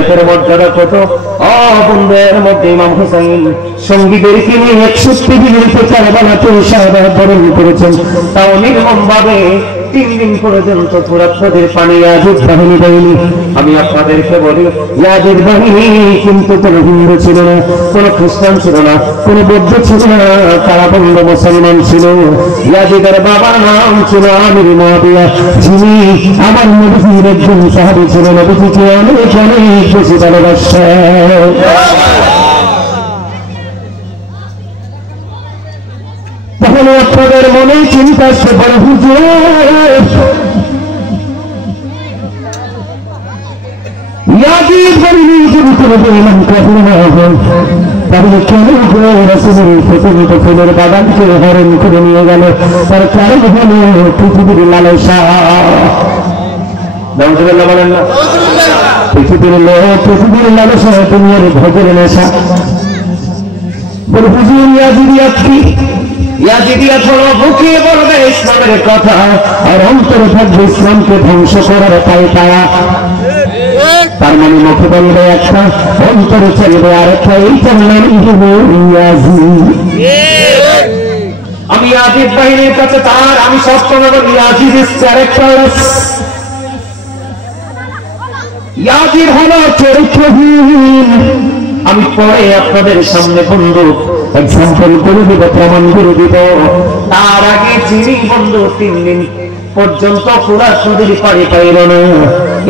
বায়তের মর্যাদা কত। বন্ধুদের মধ্যে ইমাম হুসাইন সঙ্গীদেরকে নিয়ে 61 দিনের কারবালাতে শাহাদাত বরণ করেছেন। তাও নির্মম ভাবে 3 দিন পর্যন্ত পুরাতদের পানি ইয়াজিদ বাহিনী দেয়নি। আমি আপনাদেরকে বলি, ইয়াজিদ বাহিনী কিন্তু কোন হিন্দু ছিল না, কোন খ্রিস্টান ছিল না, কোন বৌদ্ধ ছিল না, তারা বন্ধ মুসলমান ছিল। ইয়াজিদের বাবার নাম ছিল আমির মুয়াবিয়া, যিনি আমার নবীর একজন সাহাবী ছিলেন, নবীকে অনেক অনেক বেশি ভালোবাসেন। তাহলে আপনাদের মনে চিন্তা আসতে পারে, হুজুর ইয়াজিদ বাহিনী যদি কোনো বেঈমান কাফির না হয়, তাহলে কেন রাসূলের প্রতিনিধি ফুলের বাগানকে হরণ করে নিয়ে গেল? তার কারণ হলো পৃথিবীর লালসা। নাউজুবিল্লাহ বলেন না? পৃথিবীর লালসা, দুনিয়ার ভোগের নেশা। বলে হুজুর ইয়াজিদিয়াত কি? ইয়াজিদিয়াত হলো বুকে বলবে ইসলামের কথা, আর অন্তরে থাকবে ইসলামকে ধ্বংস করার পায়তারা। তার মানে মুখে বলবে একটা, অন্তরে চলবে আরেকটা। এইটার নাম হলো ইয়াজিদ। আমি ইয়াজিদ বাহিনীর কাছে তার, আমি সবসময় বলি ইয়াজিদ ইজ ক্যারেক্টারলেস। ইয়াজিদ হলো চরিত্রহীন। আমি পরে আপনাদের সামনে বন্ধু এক্সাম্পল করে দিব, প্রমাণ করে দিব। তার আগে যিনি বন্ধু 3 দিন পর্যন্ত ফুরাত নদীর পাড়ি পাইল না,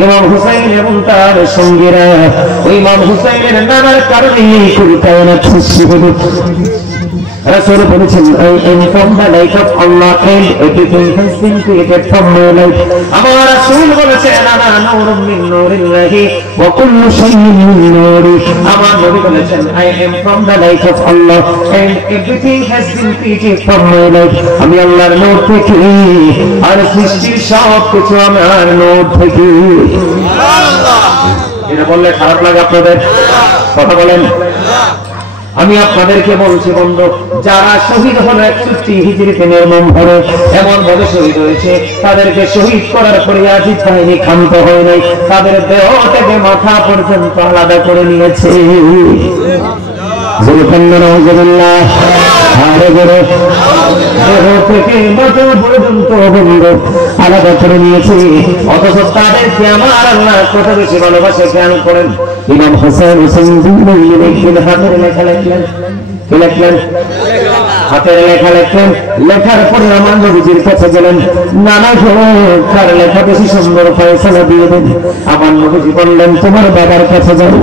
ইমাম হুসাইন এবং তার সঙ্গীরা, ওই ইমাম হুসাইনের নানার কারণে কুলকায়নাত সৃষ্টি হল। রাসূল বলেছেন, I am from the light of Allah and everything has been created from my light. আমার রাসূল বলেছেন, আনা নূরুম মিন নূরিল্লাহি ওয়া কুল্লু শাইইন মিন নূরি। আমার নবী বলেছেন, I am from the light of Allah and everything has been created from my light. আমি আল্লাহর নূর থেকে, আর সৃষ্টির সব কিছু আমার নূর থেকে। সুবহানাল্লাহ। এটা বললে খারাপ লাগে আপনাদের? কথা বলেন। আমি আপনাদেরকে বলছি বন্ধু, যারা শহীদ হলো 61 হিজরিতে নির্মম ভাবে, এমন ভাবে শহীদ হয়েছে, তাদেরকে শহীদ করার পরে ইয়াজিদ বাহিনী ক্ষান্ত হয় নাই, তাদের দেহ থেকে মাথা পর্যন্ত আলাদা করে নিয়েছে। আলাদা করে নিয়েছে, অথচ তাদেরকে আমার আল্লাহ কত বেশি ভালোবাসে খেয়াল করেন। ইমাম হোসেন একদিন হাতের লেখা লিখলেন। কি লিখলেন? হাতের লেখা লিখলেন। লেখার পরে আমার নবীজির কাছে গেলেন, নানা কার লেখা বেশি সুন্দর, ফয়সালা দিয়ে দেন। আমার নবীজি বললেন, তোমার বাবার কাছে যাও।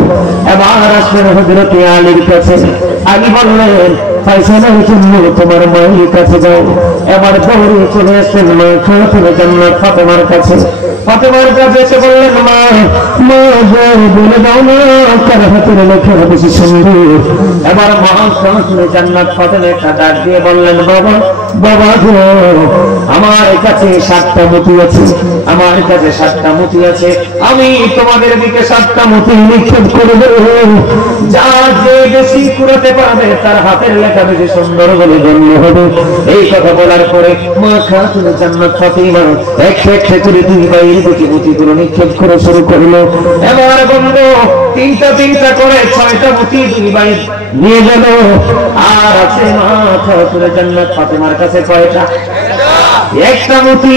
এবার আসলেন হযরত আলীর কাছে। আলী বললেন, ফয়সালার জন্য তোমার মায়ের কাছে যাও। এবার দৌড়ে চলে আসলেন মা খাতুনে জান্নাত ফাতেমার কাছে। ফাতেমার কাছে এসে বললেন, মা বলে দাও না কার হাতের লেখা বেশি সুন্দর। এবার মা খাতুনে জান্নাত ফাতেমা ডাক দিয়ে বললেন, বাবা বাবা গো, আমার কাছে 7টা মতি আছে, আমার কাছে 7টা মতি আছে, আমি তোমাদের দিকে 7টা মতি নিক্ষেপ করে দেব। যা যে বেশি কুড়াতে পারবে তার হাতের লেখা বেশি সুন্দর বলে গণ্য হবে। এই কথা বলার পরে মা খাতুনে জান্নাত ফাতেমা একটা করে 2 ভাইয়ের দিকে মতিগুলো নিক্ষেপ করে শুরু করলো। এবার বললো, 3টা করে 6টা মতি 2 ভাই নিয়ে গেল। আর আছে মা খাতুনে জান্নাত ফাতেমার কাছে কয়টা? একটা মতি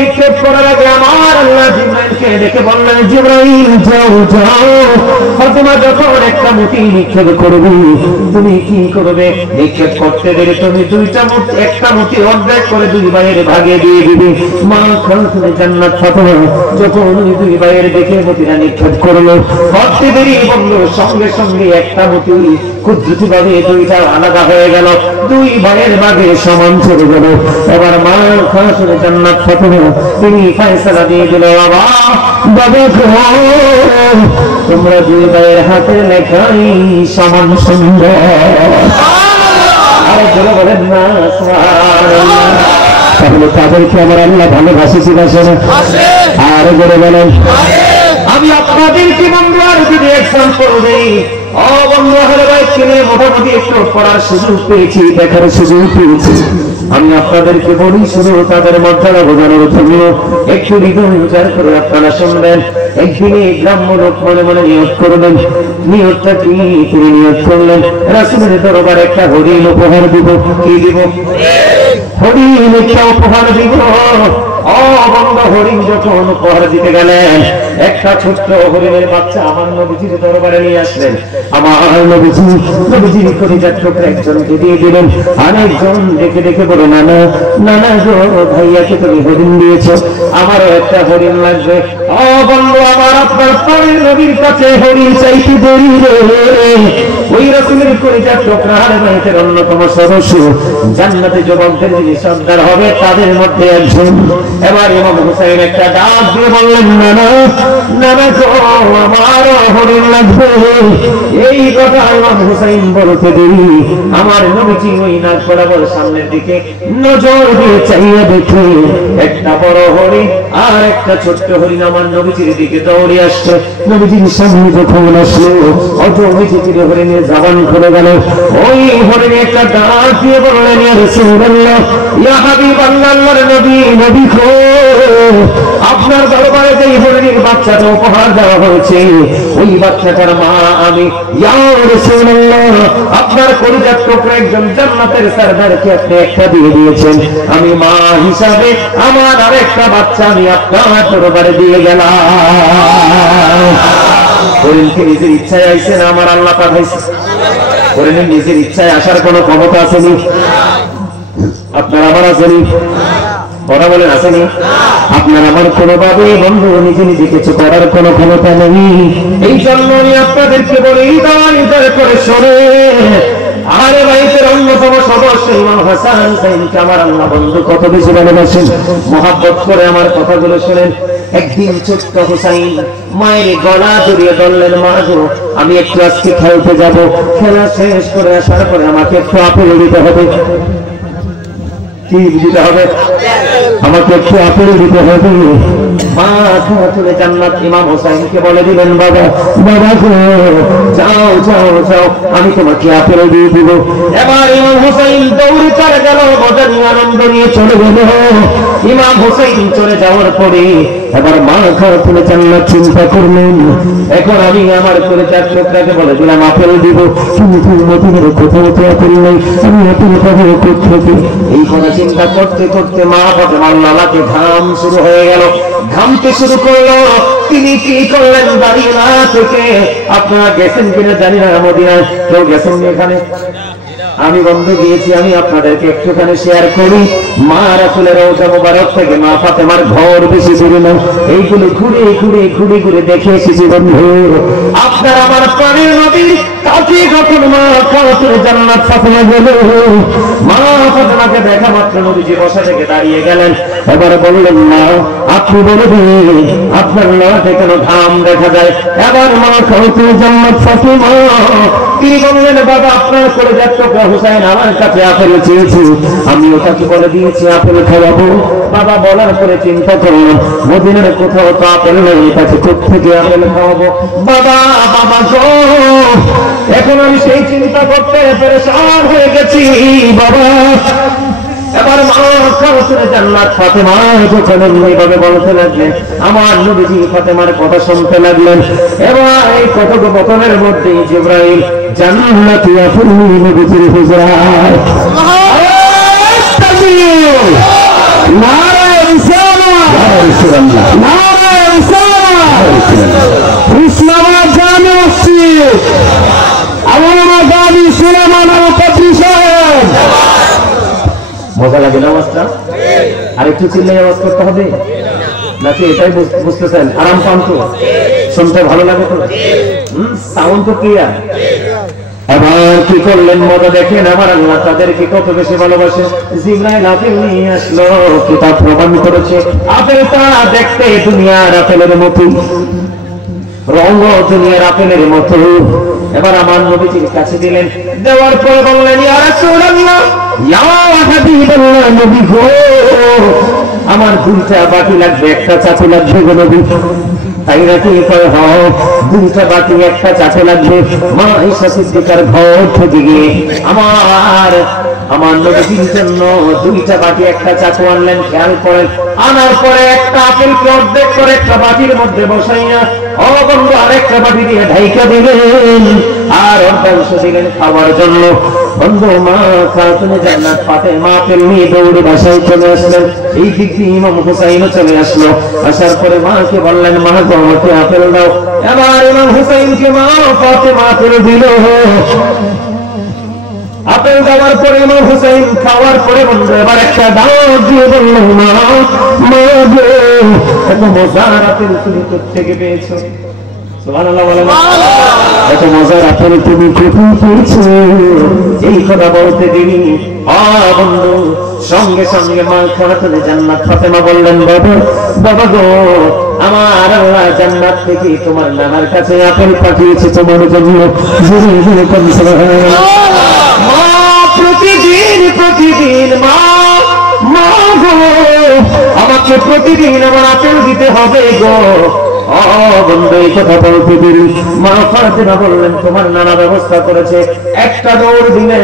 নিক্ষেপ করার আগে আমার আল্লাহ জিবরাইলকে ডেকে বললেন, জিবরাইল যাও যাও, ফাতেমা যখন একটা মতি নিক্ষেপ করবে তুমি কি করবে? নিক্ষেপ করতে গেলে তুমি 2টা মতি, একটা মতি অর্ধেক করে 2 ভাইয়ের ভাগে দিয়ে দিবে। মা খাতুনে জান্নাত ফাতেমা যখন 2 ভাইয়ের দিকে মতিরা নিক্ষেপ করলো, করতে দেরি বললো, সঙ্গে সঙ্গে একটা মতি কুদরতি ভাবে 2টা আলাদা হয়ে গেল, 2 ভাইয়ের ভাগে সমান চলে গেল। এবার মা খাতুনে জান্নাত ফাতেমা তিনি ফয়সালা দিয়ে দিল, বাবা বাবা তোমরা 2 ভাইয়ের হাতের লেখাই সমান সুন্দর। আর বলেন না সুবহানাল্লাহ। তাহলে তাদেরকে আমার আল্লাহ ভালোবাসে কিনা? আর বলে বলেন, আমি আপনাদেরকে বন্ধু আর যদি এক্সাম্পল দেই। ও বন্ধু আহলে বাইত কিনে মোটামুটি একটু পড়ার সুযোগ পেয়েছি, দেখার সুযোগ পেয়েছি। আমি আপনাদেরকে বলি, শুধু তাদের মর্যাদা বোঝানোর জন্য একটু হৃদয় উজাড় করে আপনারা শুনবেন। একদিনে গ্রাম্য লোক মনে মনে নিয়োগ করবেন। নিয়োগটা কি? তিনি নিয়োগ করলেন রাসূলের দরবারে একটা হরিণ উপহার দিব। কি দিব? হরিণ একটা উপহার দিব। বন্ধ হরিণ যখন উপহার দিতে গেলেন, একটা ছোট্ট হরিণের বাচ্চা আমার নবীজির দরবারে নিয়ে আসলেন। আমার নবীজির কলিজার টুকরা একজনকে দিয়ে দিলেন, আরেকজন দেখে দেখে বলে, নানা নানা গো, ভাইয়াকে তুমি হরিণ দিয়েছ, আমারও একটা হরিণ লাগবে। বন্ধু আমার, আপনার পরের নবীর কাছে হরিণ চাইতে দেরি রে। ওই রাসূলের কলিজার টুকরা আহলে বাইতের অন্যতম সদস্য, জান্নাতে যুবকদের যিনি সর্দার হবে তাদের মধ্যে একজন। এবার ইমাম হুসাইন একটা ডাক দিয়ে বললেন, নানা নানা গো, আমারও হরিণ লাগবে। এই কথা ইমাম হুসাইন বলতে দেরি, আমার নবীজি ওই নাক বরাবর সামনের দিকে নজর দিয়ে চাইয়ে দেখে একটা বড় হরিণ আর একটা ছোট্ট হরিণ আমার নবীজির দিকে দৌড়ে আসছে। নবীজির সামনে যখন আসলো, অটোমেটিক্যালি হরিণের জবান খুলে গেল। ওই হরিণে একটা ডাক দিয়ে বললেন, ইয়া রাসূলুল্লাহ, ইয়া হাবিবাল্লাহ, আল্লাহর নবী, নবী গো, আপনার দরবারে যে হরিণের বাচ্চাটা উপহার দেওয়া হয়েছে, ওই বাচ্চাটার মা আমি। ইয়া রাসূলুল্লাহ, আপনার কলিজার টুকরা একজন জান্নাতের সরদারকে আপনি একটা দিয়ে দিয়েছেন, আমি মা হিসাবে আমার আরেকটা বাচ্চা আমি আপনার দরবারে দিয়ে গেলাম। হরিণকে নিজের ইচ্ছায় আইছে না আমার আল্লাহ পাঠাইছে? হরিণের নিজের ইচ্ছায় আসার কোন ক্ষমতা আসেনি? আপনার আমার আসেনি? ওরা বলেন আসেনি? আপনার আমার কোনোভাবে বন্ধু নিজে নিজে কিছু করার কোনো ক্ষমতা নেই। এই জন্য আমি আপনাদেরকে বলি, হৃদয় করে শোনে। আহলে বাইতের অন্যতম সদস্য ইমাম হাসান হুসাইনকে আমার আল্লাহ বন্ধু কত বেশি ভালোবাসেন, মহাব্বত করে আমার কথাগুলো শোনেন। একদিন ছোট্ট হুসাইন মায়ের গলা জড়িয়ে বললেন, মা গো, আমি একটু আজকে খেলতে যাব, খেলা শেষ করে আসার পরে আমাকে একটু আপেল দিতে হবে। কি দিতে হবে? আমাকে একটু আপেল দিতে হবে। মা তুলে জান্নাত ইমাম হুসাইনকে বলে দিলেন, বাবা বাবা গো, যাও যাও যাও, আমি তোমাকে আপেল দিয়ে দিব। এবার ইমাম হুসাইন দৌড়ে চলে গেল, মজা নিয়ে আনন্দ নিয়ে চলে গেল। ইমাম হুসাইন চলে যাওয়ার পরে এবার মা তুলে জান্নাত চিন্তা করলেন, এখন আমি আমার করে চার ছোকরাকে বলে দিলাম আপেল দিব, কিন্তু মদিনার কোথাও তো আপেল নেই, আমি আপেল পাবো কোথেকে? এই কথা চিন্তা করতে করতে মা ফাতেমার লালাতে ঘাম শুরু হয়ে গেল, ঘামতে শুরু করলো। তিনি কি করলেন, দাঁড়িয়ে না থেকে, আপনারা গেছেন কিনা জানি না, মদিনায় কেউ গেছেন এখানে? আমি বন্ধু গিয়েছি, আমি আপনাদেরকে একটুখানি শেয়ার করি। মা রাসূলের রওজা মুবারক থেকে মা ফাতেমার ঘর বেশি দূরে না, এইগুলো ঘুরে ঘুরে ঘুরে ঘুরে দেখে এসেছি বন্ধু। আপনার আমার প্রাণের নবী তাকে যখন মা খাতুন জান্নাত ফাতেমা গেল, মা ফাতেমাকে দেখা মাত্র নবীজি বসা থেকে দাঁড়িয়ে গেলেন। এবার বললেন, মা আপনি বলবেন আপনার নাতে কেন ঘাম দেখা যায়? এবার মা খাতুন জান্নাত ফাতেমা তিনি বললেন, বাবা আপনার করে যাচ্ছ হুসাইন আমার কাছে আপেল চেয়েছি, আমি ওটাকে বলে দিয়েছি আপেল খাওয়াবো। বাবা বলার পরে চিন্তা করলাম, মদিনার কোথাও তো আপেল নেই, তাকে কোথেকে আপেল খাওয়াবো? বাবা বাবা গো, এখন আমি সেই চিন্তা করতে পেরেশান হয়ে গেছি বাবা। এবার মা খাতুন জান্নাত ফাতেমা যখন এইভাবে বলতে লাগলেন, আমার নবীজি ফাতেমার কথা শুনতে লাগলেন। এবার এই কথোপকথনের মধ্যে জিবরাইল জান্নাতি আপেল নবীজির হুজরায় নারায়ে রিসালাত, নারায়ে রিসালাত, ইসলামাবাদ জামে মসজিদ, আল্লামা গাজী সুলেমান আল কাদরী সাহেব। মজা লাগে না আওয়াজটা? আরেকটু চিল্লাই আওয়াজ করতে হবে নাকি এটাই বুঝতেছেন? আরাম পান তো? শুনতে ভালো লাগে তো? সাউন্ড তো ক্লিয়ার। এবার কি করলেন মজা দেখেন, আমার আল্লাহ তাদেরকে কত বেশি ভালোবাসে। জিবরাইল আপেল নিয়ে আসলো, কিতাব প্রমাণ করেছে আপেলটা দেখতে দুনিয়ার আপেলের মতো, রঙ দুনিয়ার আপেলের মতো। এবার আমার নবীজির কাছে দিলেন, দেওয়ার পর বললেন, ইয়া রাসূলুল্লাহ, ইয়া হাবিবাল্লাহ, নবী গো, আমার দুইটা বাটি লাগবে, একটা চাকু লাগবে গো নবী। তাই নাকি কয় হোক, দুইটা বাটি একটা চাটে লাগবে। মা ঈশা সিদ্দিকার ঘর থেকে গিয়ে আমার নবীর জন্য দুইটা বাটি একটা চাটু আনলেন। খেয়াল করেন, আনার পরে একটা আপেলকে অর্ধেক করে একটা বাটির মধ্যে বসাইয়া বন্ধু আরেকটা বাটি দিয়ে ঢাইকা দিলেন, আর অর্ধাংশ দিলেন খাওয়ার জন্য। বন্ধু মা খাতুনে জান্নাত ফাতেমা আপেল নিয়ে দৌড়ে বাসায় চলে আসলেন। এই দিক দিয়ে ইমাম হুসাইনও চলে আসলো। আসার পরে মাকে বললেন, মা গো আমাকে আপেল দাও। এবার ইমাম হুসাইনকে মা ফাতেমা আপেল দিল। আপেল দেওয়ার পরে ইমাম হুসাইন খাওয়ার পরে বন্ধু এবার একটা দাওয়াত দিয়ে বলল, মা গো এত মজার আপেল তুমি কোত্থেকে পেয়েছো? সুবহানাল্লাহ বলেন। এত মজার আপেল তুমি কোথায় পেয়েছো? এই কথা বলতে দিনি বন্ধু সঙ্গে সঙ্গে মা খাতুনে জান্নাত ফাতেমা বললেন, বাবা গো আমার আল্লাহ জান্নাত থেকে তোমার নানার কাছে আপেল পাঠিয়েছে তোমার জন্য। প্রতিদিন মা গো আমাকে প্রতিদিন আমার আপেল দিতে হবে গো। বন্ধু এই কথা বলতে দিন মা ফাতেমা বললেন, তোমার নানা ব্যবস্থা করেছে। একটা দৌড় দিলে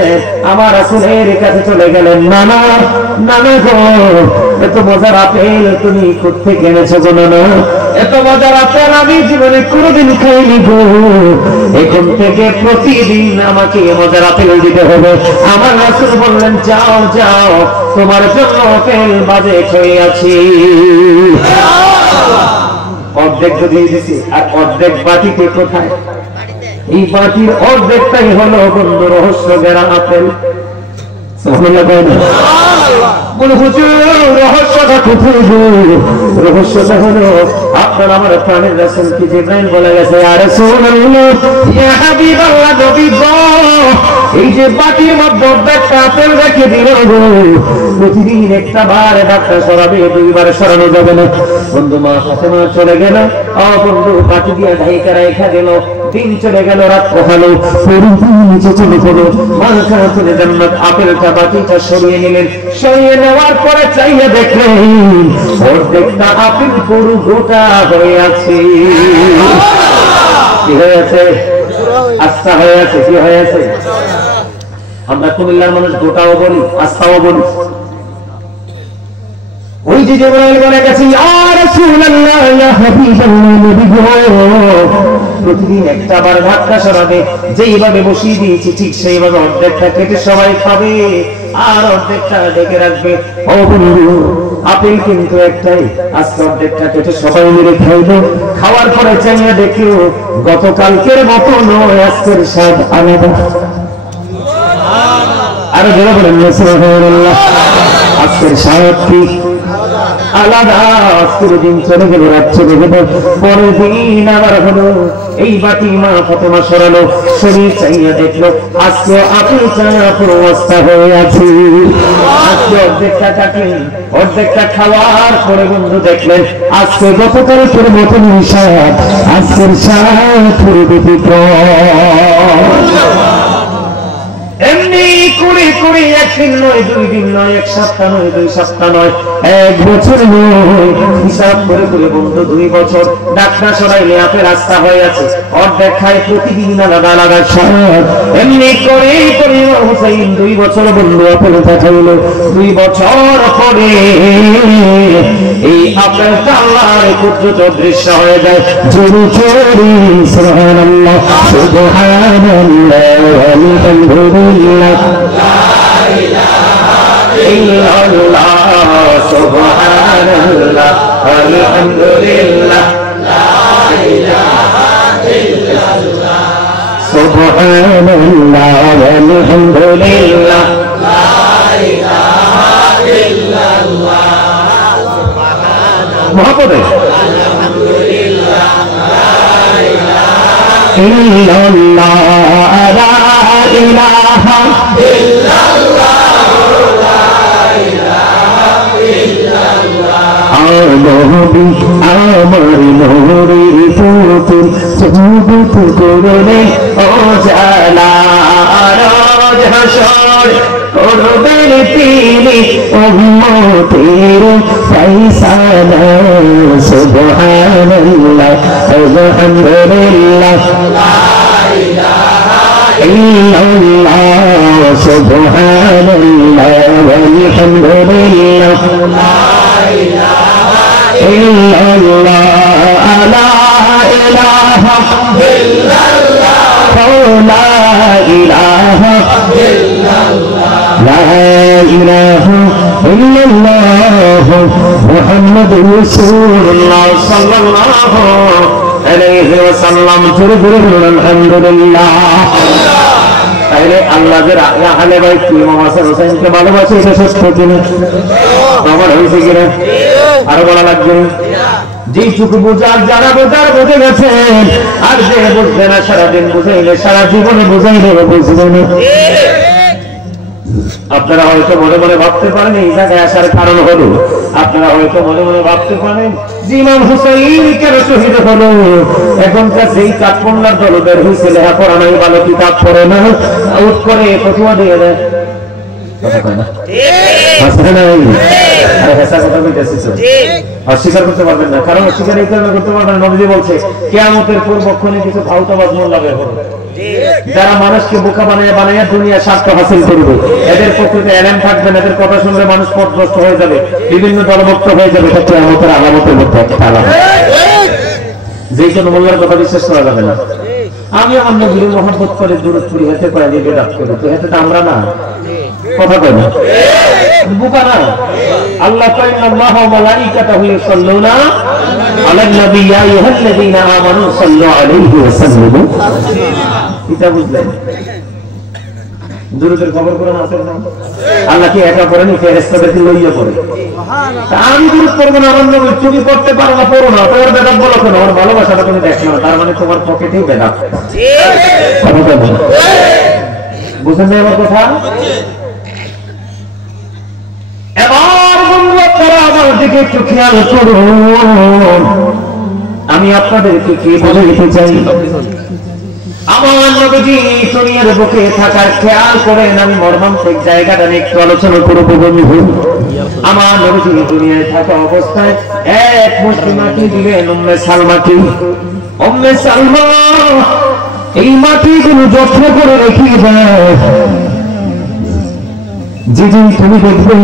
আমার রাসূলের কাছে চলে গেলেন, নানা গো এত মজার আপেল তুমি কোত্থেকে এনেছো গো নানা? এত মজার আপেল আমি জীবনে কোনোদিন খাইনি গো। এখন থেকে প্রতিদিন আমাকে মজার আপেল দিতে হবে। আমার রাসূল বললেন, যাও যাও তোমার জন্য আপেল বাজে হয়ে আছি। অর্ধেক দিয়ে দিছি, আর অর্ধেক বাটিতে কোথায়? এই বাটির অর্ধেকটাই হলো বন্ধু রহস্য গেরা আপেল। রহস্যটা কোথায়? রহস্যটা হলো আপনার আমার প্রাণের রাসূল কি জিবরাইল বলে গেছে, ইয়া রাসূলুল্লাহ ইয়া হাবিবাল্লাহ নবী গো এই যে বাটির মধ্যে অর্ধেকটা আপেল রেখে দিল গো, প্রতিদিন একটা বার ডাক্তার সরাবে, দুইবার সরানো যাবে না। বন্ধু মা ফাতেমা চলে গেল, বন্ধু বাটি দিয়ে ঢাইকা রেখা গেল। দিন চলে গেল, রাত পোহালো, নিচে চলে পড়লো। মা খাতুনে জান্নাত আপেলটা বাটিটা সরিয়ে নিলেন। সরিয়ে নেওয়ার পরে চাইয়া দেখলেন অর্ধেকটা আপেল পুরো গোটা হয়ে আছে। কি হয়ে আছে? আস্থা হয়ে আছে। কি হয়ে আছে? আমরা কুমিল্লার মানুষ গোটাও বলি, আস্থাও বলি। ওই যে জিবরাইল বলে গেছে, ইয়া রাসূলুল্লাহ ইয়া হাবিবাল্লাহ নবী গো প্রতিদিন একটা বার ধাক্কা সরাবে, যেইভাবে বসিয়ে দিয়েছি ঠিক সেইভাবে অর্ধেকটা কেটে সবাই খাবে, আর অর্ধেকটা ডেকে রাখবে। ও বন্ধু আপেল কিন্তু একটাই, আজকে অর্ধেকটা কেটে সবাই মিলে খাইবে। খাওয়ার পরে চাইয়া দেখো গতকালকের মতো নয়, আজকের স্বাদ আলাদা। আরো জোরে বলেন সুবহানাল্লাহ। আজকের স্বাদ কি আলাদা। আজকের দিন চলে গেল, রাত চলে গেল, পরের দিন আবার হলো। এই বাটি মা ফাতেমা সরালো, শরীর চাইয়া দেখলো আজকে আপেলটা পুরো অবস্থা হয়ে আছে। আজকে অর্ধেকটা কাটলেন, অর্ধেকটা খাওয়ার পরে বন্ধু দেখলেন আজকে গতকালকের মতন স্বাদ, আজকের স্বাদ পুরো এমনি কুড়ি কুড়ি একদিন নয়, দুই দিন নয়, এক সপ্তাহ নয়, দুই সপ্তাহ নয়, এক বছর নয়, হিসাব করে করে বন্ধু 2 বছর ডাক্তার সরাইলে আপেল রাস্তা হয়ে আছে। অর্ধেক খায় প্রতিদিন আলাদা আলাদা স্বাদ। এমনি করে করে হুসাইন 2 বছর বন্ধু আপেল খাইল। 2 বছর পরে এই আপেলটা আল্লাহর কুদরত দৃশ্য হয়ে যায়। জোরে জোরে সুবহানাল্লাহ সুবহানাল্লাহ আলহামদুলিল্লাহ লা ইলাহা ইল্লাল্লাহ সুবহানাল্লাহ আলহামদুলিল্লাহ লা ইলাহা ইল্লাল্লাহ সুবহানাল্লাহ আলহামদুলিল্লাহ লা ইলাহা ইল্লাল্লাহ সুবহানাল্লাহ মহব্বতে আলহামদুলিল্লাহ লা ইলাহা ইল্লাল্লাহ লা ইলাহা ইল্লাল্লাহ লা ইলাহা ইল্লাল্লাহ নবী আমার নূরের পুতুল জগত করলে ও জালা রোজ হাসর করবেন তিনি উম্মতের ফয়সালা সুবহানাল্লাহ আলহামদুলিল্লাহ লা ইলাহা ইল্লাল্লাহ সুবহানাল্লাহ আলহামদুলিল্লাহ লা ইলাহা ইল্লাল্লাহ লা ইলাহা ইল্লাল্লাহ লা ইলাহা ইল্লাল্লাহ লা ইলাহা ইল্লাল্লাহ মুহাম্মাদুর রাসূলুল্লাহ সাল্লাল্লাহু আলাইহি ওয়াসাল্লাম জোরে জোরে বলুন আলহামদুলিল্লাহ। তাহলে আল্লাহর আহলে বাইত ইমাম হাসান হোসেনকে ভালোবাসে, এটা সত্য কিনা? আমার হয়েছে কিনা? আরো বলা লাগবে? যেইটুকু বোঝার যারা বোঝার বুঝে গেছেন, আর যে বুঝবে না সারাদিন বুঝাইলে সারা জীবনে বুঝাইলে বুঝবে না। আপনারা হয়তো মনে মনে ভাবতে পারেন এই জায়গায় আসার কারণ হলো, আপনারা হয়তো মনে মনে ভাবতে পারেন যে ইমাম হুসাইন কেন শহীদ হলো। এখনকার যেই কাঠমোল্লার দল বের হয়েছে, লেখাপড়া নাই, ভালো কিতাব পড়ে না, আউট করে ফতোয়া দিয়ে দেয়। অস্বীকার করতে পারবেন না, কারণ অস্বীকার এই কারণে করতে পারবেন, নবীজি বলছে কিয়ামতের পূর্বক্ষণে কিছু ভাউতাবাজ মোল্লা বের হবে, যারা মানুষকে বোকা বানায় বানায় দুনিয়া স্বার্থ হাসিল করবে। এদের প্রকৃতি এলেম থাকবে না, এদের কথা শুনলে মানুষ পথভ্রষ্ট হয়ে যাবে, বিভিন্ন দলভুক্ত হয়ে যাবে। এটা কিয়ামতের আলামতের মধ্যে একটা আলামত। যে কোনো মোল্লার কথা বিশ্বাস করা যাবে না। আমি আমার নবীর মহব্বত করে দূরত পুরি হেতে করে দিয়ে বেদাত করি, তো হেতে আমরা না কথা কই না, বোকা না। আল্লাহ কয় আল্লাহু ওয়া মালাইকাতুহু ইউসাল্লুনা আলান নবী ইয়া আইয়ুহাল্লাযীনা আমানু সাল্লু আলাইহি ওয়া সাল্লিমু তাসলিমা। এটা বুঝলেন? দুরুদের খবর কোরআন আছে না? আল্লাহ কি একা পড়ে নি, ফেরেশতাদেরকে লইয়া পড়ে। আমি দুরুদ পড়ব না, আমার নবী তুমি পড়তে পারো না, পড়ো না। তোমার বেদাত বলো কেন? আমার ভালোবাসাটা তুমি দেখো না, তার মানে তোমার পকেটেই বেদাত। ঠিক বুঝেন না আমার কথা? এবার বন্ধু আপনারা আমার দিকে একটু খেয়াল করুন, আমি আপনাদেরকে কি বোঝাইতে চাই। আমার নবীজি দুনিয়ার বুকে থাকার খেয়াল করেন, আমি মর্মান্তিক জায়গাটা নিয়ে একটু আলোচনা করব বন্ধু। আমার নবীজি দুনিয়ায় থাকা অবস্থায় এক মুসলিমাকে দিলেন উম্মে সালমাকে। উম্মে সালমা এই মাটিগুলো যত্ন করে রেখে দেয়। যেদিন তুমি দেখবে